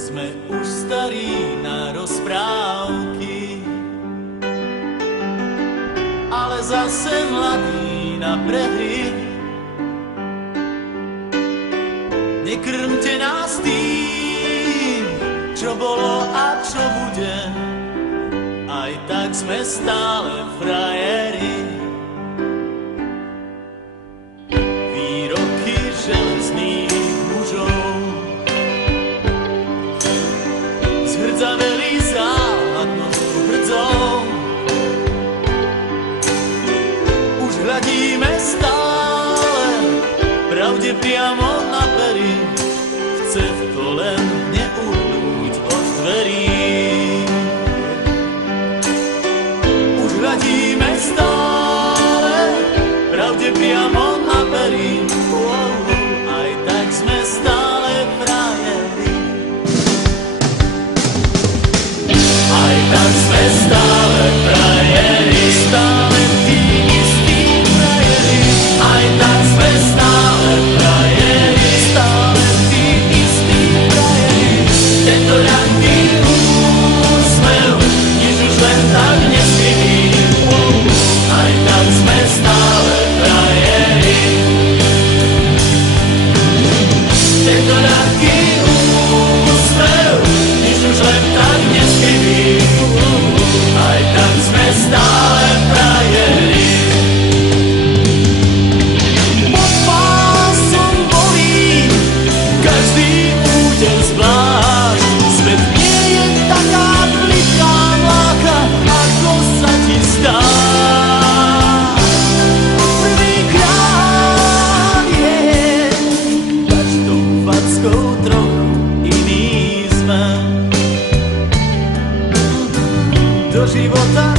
Sme už starí na rozprávky, ale zase mladí na prehry. Nekrmte nás tým, čo bolo a čo bude, aj tak sme stále frajeri. Výroky železných mužov zhrdzaveli záhadnou hrdzou. Už hľadíme stále pravde priamo na pery, chce to len neuhnúť od dverí. Už hľadíme stále pravde priamo na pery, aj tak sme stále frajeri. Aj tak sme stále frajeri, stále tí istí frajeri. Aj tak sme stále frajeri, stále tí istí frajeri. Tento ľahký úsmev, nič už len tak neskryví. Aj tak sme stále frajeri. Tento ľahký úsmev, nič už len tak neskryví. Aj tak sme stále frajeri. Pod pásom bolí každý úder zvlášť. Svet nie je taká pliká mláka, ako sa ti zdá. Prvýkrát je každou fackou trochu iný sme. Do života